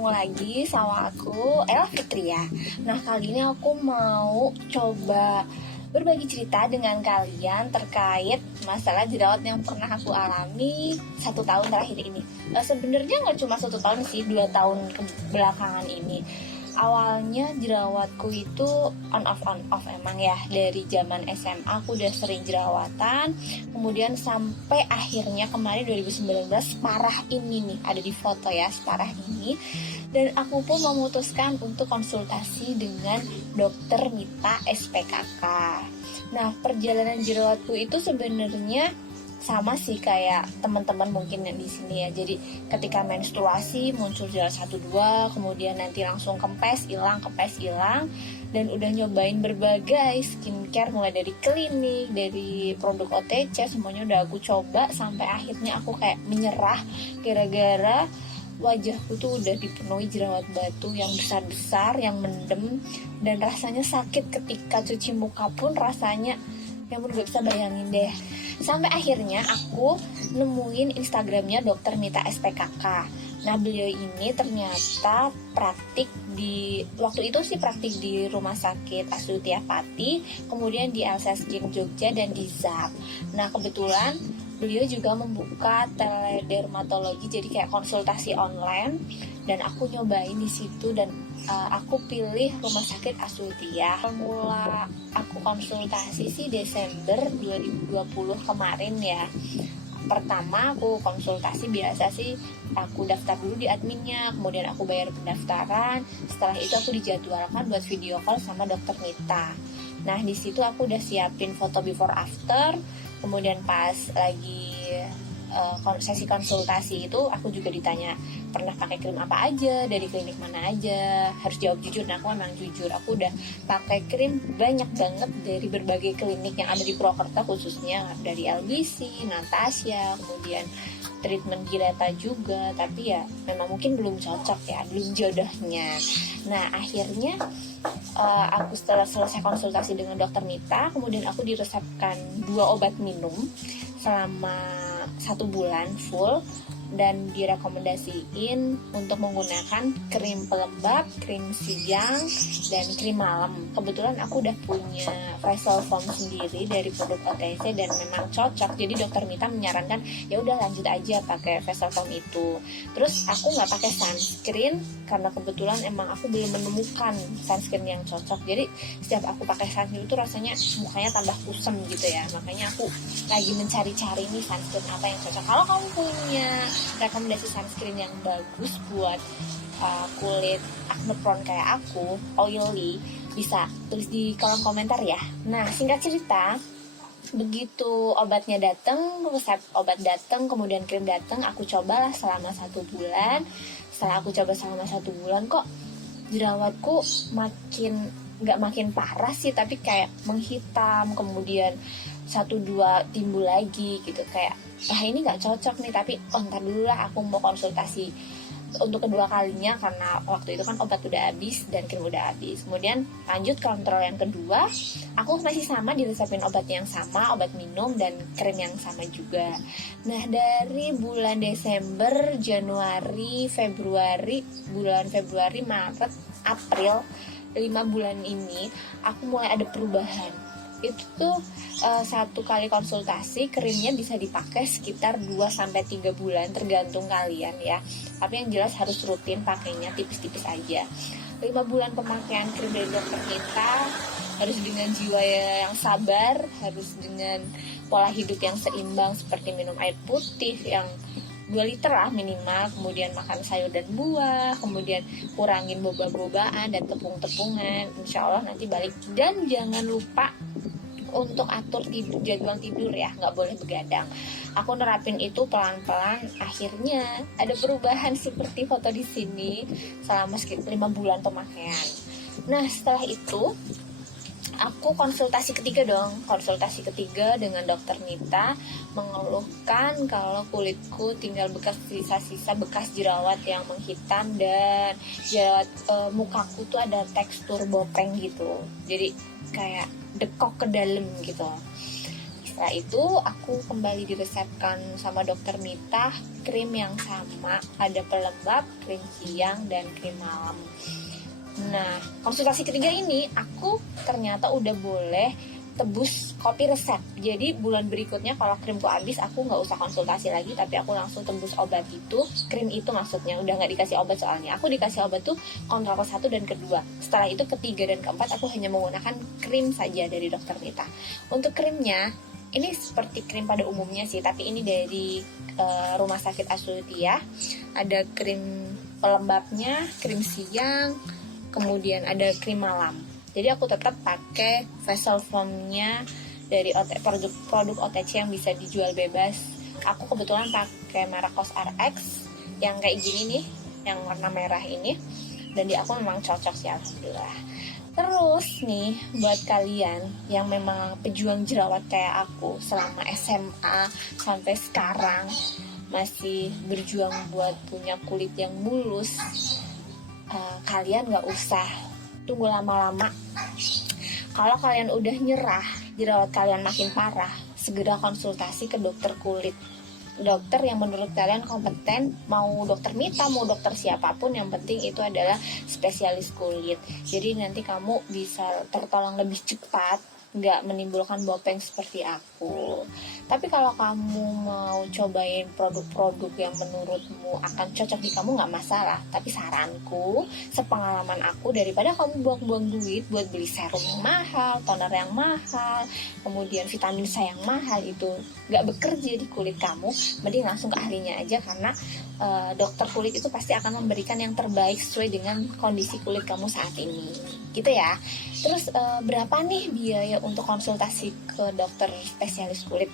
ketemu lagi sama aku Ella Fitria. Nah, kali ini aku mau coba berbagi cerita dengan kalian terkait masalah jerawat yang pernah aku alami 1 tahun terakhir ini. Sebenarnya nggak cuma 1 tahun sih, 2 tahun belakangan ini. Awalnya jerawatku itu on off emang ya. Dari zaman SMA aku udah sering jerawatan, kemudian sampai akhirnya kemarin 2019 parah ini nih, ada di foto ya, separah ini. Dan aku pun memutuskan untuk konsultasi dengan dokter Mita SPKK. Nah, perjalanan jerawatku itu sebenarnya sama sih kayak teman-teman mungkin yang di sini ya. Jadi ketika menstruasi muncul jerawat 1-2, kemudian nanti langsung kempes hilang, dan udah nyobain berbagai skincare mulai dari klinik, dari produk OTC, semuanya udah aku coba sampai akhirnya aku kayak menyerah gara-gara wajahku tuh udah dipenuhi jerawat batu yang besar-besar, yang mendem, dan rasanya sakit ketika cuci muka pun rasanya, ya ampun, gak bisa bayangin deh. Sampai akhirnya aku nemuin Instagramnya dokter Mita SPKK. Nah, beliau ini ternyata praktik waktu itu praktik di Rumah Sakit Astuti Pati, kemudian di Elsa Skin Jogja dan di ZAP. Nah, kebetulan beliau juga membuka teledermatologi, jadi kayak konsultasi online, dan aku nyobain di situ dan aku pilih Rumah Sakit Astutia. Mula aku konsultasi sih Desember 2020 kemarin ya. Pertama aku konsultasi biasa sih, aku daftar dulu di adminnya, kemudian aku bayar pendaftaran. Setelah itu aku dijadwalkan buat video call sama dokter Mita. Nah, di situ aku udah siapin foto before after. Kemudian pas lagi sesi konsultasi itu aku juga ditanya pernah pakai krim apa aja, dari klinik mana aja. Harus jawab jujur. Nah, aku emang jujur, aku udah pakai krim banyak banget dari berbagai klinik yang ada di Purwokerto, khususnya dari LBC, Natasha, kemudian treatment Gireta juga, tapi ya memang mungkin belum cocok ya, belum jodohnya. Nah, akhirnya aku setelah selesai konsultasi dengan dokter Mita, kemudian aku diresepkan 2 obat minum selama 1 bulan full, dan direkomendasiin untuk menggunakan krim pelembab, krim siang, dan krim malam. Kebetulan aku udah punya facial foam sendiri dari produk OTC dan memang cocok. Jadi dokter Mita menyarankan ya udah lanjut aja pakai facial foam itu. Terus aku nggak pakai sunscreen karena kebetulan emang aku belum menemukan sunscreen yang cocok. Jadi setiap aku pakai sunscreen itu rasanya mukanya tambah kusem gitu ya. Makanya aku lagi mencari-cari nih sunscreen apa yang cocok. Kalau kamu punya rekomendasi sunscreen yang bagus buat kulit acne prone kayak aku, oily, bisa tulis di kolom komentar ya. Nah, singkat cerita, begitu obatnya datang, resep obat datang, kemudian krim datang, aku cobalah selama 1 bulan. Setelah aku coba selama 1 bulan, kok jerawatku nggak makin parah sih, tapi kayak menghitam, kemudian 1-2 timbul lagi gitu, kayak ini nggak cocok nih. Tapi ntar dulu lah, aku mau konsultasi untuk kedua kalinya karena waktu itu kan obat udah habis dan krim udah habis. Kemudian lanjut kontrol yang kedua, aku masih sama diresepin obat yang sama, obat minum dan krim yang sama juga. Nah, dari bulan Desember, Januari, Februari, Maret, April, 5 bulan ini aku mulai ada perubahan. Itu tuh 1 kali konsultasi krimnya bisa dipakai sekitar 2-3 bulan tergantung kalian ya. Tapi yang jelas harus rutin pakainya, tipis-tipis aja. 5 bulan pemakaian krim dari dokter kita harus dengan jiwa yang sabar, harus dengan pola hidup yang seimbang seperti minum air putih yang 2 liter lah minimal, kemudian makan sayur dan buah, kemudian kurangin boba-bobaan dan tepung-tepungan. Insya Allah nanti balik. Dan jangan lupa untuk atur jadwal tidur ya, nggak boleh begadang. Aku nerapin itu pelan-pelan, akhirnya ada perubahan seperti foto di sini selama sekitar 5 bulan pemakaian. Nah, setelah itu aku konsultasi ketiga dengan dokter Mita, mengeluhkan kalau kulitku tinggal sisa-sisa bekas jerawat yang menghitam, dan jerawat mukaku tuh ada tekstur bopeng gitu, jadi kayak dekok ke dalam gitu. Setelah itu aku kembali diresepkan sama dokter Mita krim yang sama, ada pelembab, krim siang, dan krim malam. Nah, konsultasi ketiga ini aku ternyata udah boleh tebus kopi resep. Jadi bulan berikutnya kalau krimku habis, aku nggak usah konsultasi lagi, tapi aku langsung tebus obat itu, krim itu maksudnya, udah nggak dikasih obat soalnya. Aku dikasih obat tuh kontrol ke 1 dan kedua. Setelah itu ketiga dan keempat aku hanya menggunakan krim saja dari dokter Mita. Untuk krimnya, ini seperti krim pada umumnya sih, tapi ini dari Rumah Sakit Asutia. Ada krim pelembabnya, krim siang, kemudian ada krim malam. Jadi aku tetap pakai facial foamnya dari produk OTC yang bisa dijual bebas. Aku kebetulan pakai merek COSRX yang kayak gini nih, yang warna merah ini, dan di aku memang cocok sih, alhamdulillah. Terus nih, buat kalian yang memang pejuang jerawat kayak aku selama SMA sampai sekarang masih berjuang buat punya kulit yang mulus, kalian gak usah tunggu lama-lama. Kalau kalian udah nyerah, jerawat kalian makin parah, segera konsultasi ke dokter kulit. Dokter yang menurut kalian kompeten, mau dokter Mita, mau dokter siapapun, yang penting itu adalah spesialis kulit. Jadi nanti kamu bisa tertolong lebih cepat, nggak menimbulkan bopeng seperti aku. Tapi kalau kamu mau cobain produk-produk yang menurutmu akan cocok di kamu, nggak masalah. Tapi saranku, sepengalaman aku, daripada kamu buang-buang duit buat beli serum yang mahal, toner yang mahal, kemudian vitamin C yang mahal, itu nggak bekerja di kulit kamu, mending langsung ke ahlinya aja, karena dokter kulit itu pasti akan memberikan yang terbaik sesuai dengan kondisi kulit kamu saat ini, gitu ya. Terus berapa nih biaya untuk konsultasi ke dokter spesialis kulit?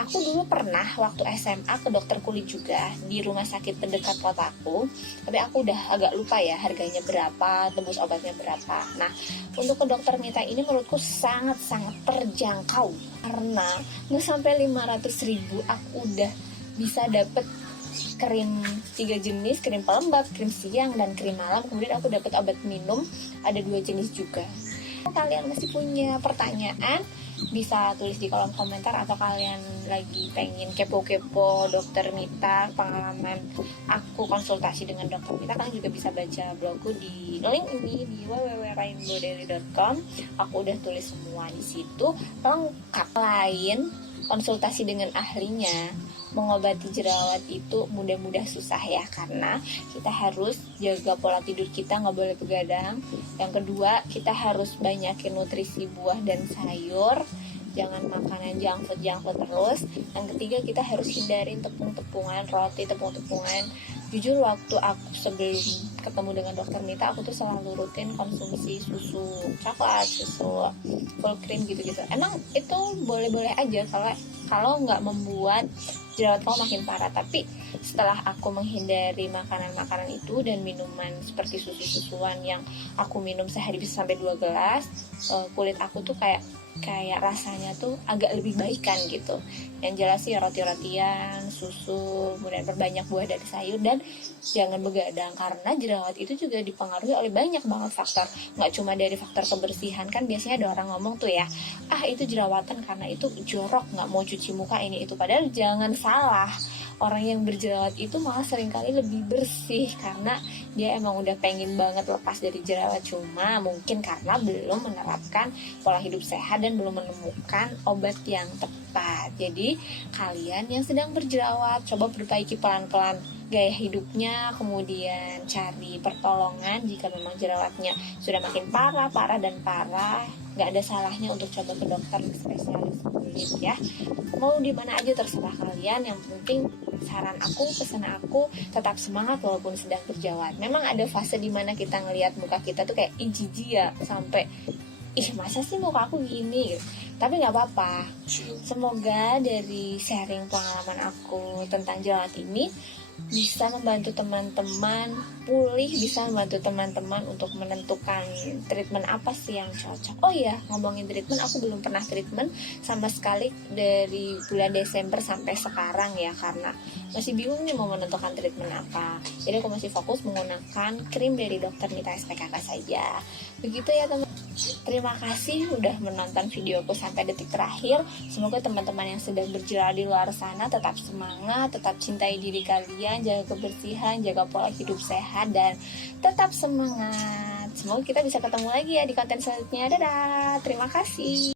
Aku dulu pernah waktu SMA ke dokter kulit juga di rumah sakit terdekat kotaku, tapi aku udah agak lupa ya harganya berapa, tebus obatnya berapa. Nah, untuk ke dokter Mita ini menurutku sangat-sangat terjangkau, karena nggak sampai 500.000 aku udah bisa dapet krim 3 jenis, krim pelembab, krim siang, dan krim malam. Kemudian aku dapat obat minum, ada 2 jenis juga. Kalau kalian masih punya pertanyaan, bisa tulis di kolom komentar, atau kalian lagi pengen kepo-kepo dokter Mita, pengalaman aku konsultasi dengan dokter Mita, kalian juga bisa baca blogku di link ini di www.rainbowdaily.com. Aku udah tulis semua di situ lengkap. Lain konsultasi dengan ahlinya, mengobati jerawat itu mudah-mudah susah ya, karena kita harus jaga pola tidur kita, nggak boleh begadang. Yang kedua, kita harus banyakin nutrisi buah dan sayur, jangan makanan junk food terus. Yang ketiga, kita harus hindarin tepung-tepungan, roti, tepung-tepungan. Jujur, waktu aku sebelum ketemu dengan dokter Mita, aku tuh selalu rutin konsumsi susu coklat, susu full cream gitu-gitu. Emang itu boleh-boleh aja kalau nggak membuat jerawat kamu makin parah. Tapi setelah aku menghindari makanan-makanan itu dan minuman seperti susu-susuan yang aku minum sehari bisa sampai 2 gelas, kulit aku tuh kayak rasanya tuh agak lebih baikan gitu. Yang jelas sih roti-rotian, susu, kemudian perbanyak buah dan sayur, dan jangan begadang, karena jerawat itu juga dipengaruhi oleh banyak banget faktor. Nggak cuma dari faktor kebersihan, kan biasanya ada orang ngomong tuh ya, itu jerawatan karena itu jorok, nggak mau cuci muka ini itu. Padahal jangan salah, orang yang berjerawat itu malah seringkali lebih bersih karena dia emang udah pengen banget lepas dari jerawat, cuma mungkin karena belum menerapkan pola hidup sehat dan belum menemukan obat yang tepat. Jadi kalian yang sedang berjerawat, coba perbaiki pelan-pelan gaya hidupnya, kemudian cari pertolongan jika memang jerawatnya sudah makin parah dan parah. Nggak ada salahnya untuk coba ke dokter spesialis kulit ya. Mau di mana aja terserah kalian, yang penting saran aku, pesan aku, tetap semangat walaupun sedang berjerawat. Memang ada fase dimana kita ngelihat muka kita tuh kayak jijik ya, sampai masa sih muka aku gini gitu. Tapi nggak apa-apa. Semoga dari sharing pengalaman aku tentang jerawat ini bisa membantu teman-teman pulih, bisa membantu teman-teman untuk menentukan treatment apa sih yang cocok. Oh iya, ngomongin treatment, aku belum pernah treatment sama sekali dari bulan Desember sampai sekarang ya, karena masih bingung nih mau menentukan treatment apa. Jadi aku masih fokus menggunakan krim dari dokter Mita SPKK saja. Begitu ya teman. Terima kasih udah menonton videoku sampai detik terakhir. Semoga teman-teman yang sedang berjuang di luar sana tetap semangat, tetap cintai diri kalian, jaga kebersihan, jaga pola hidup sehat, dan tetap semangat. Semoga kita bisa ketemu lagi ya di konten selanjutnya. Dadah, terima kasih.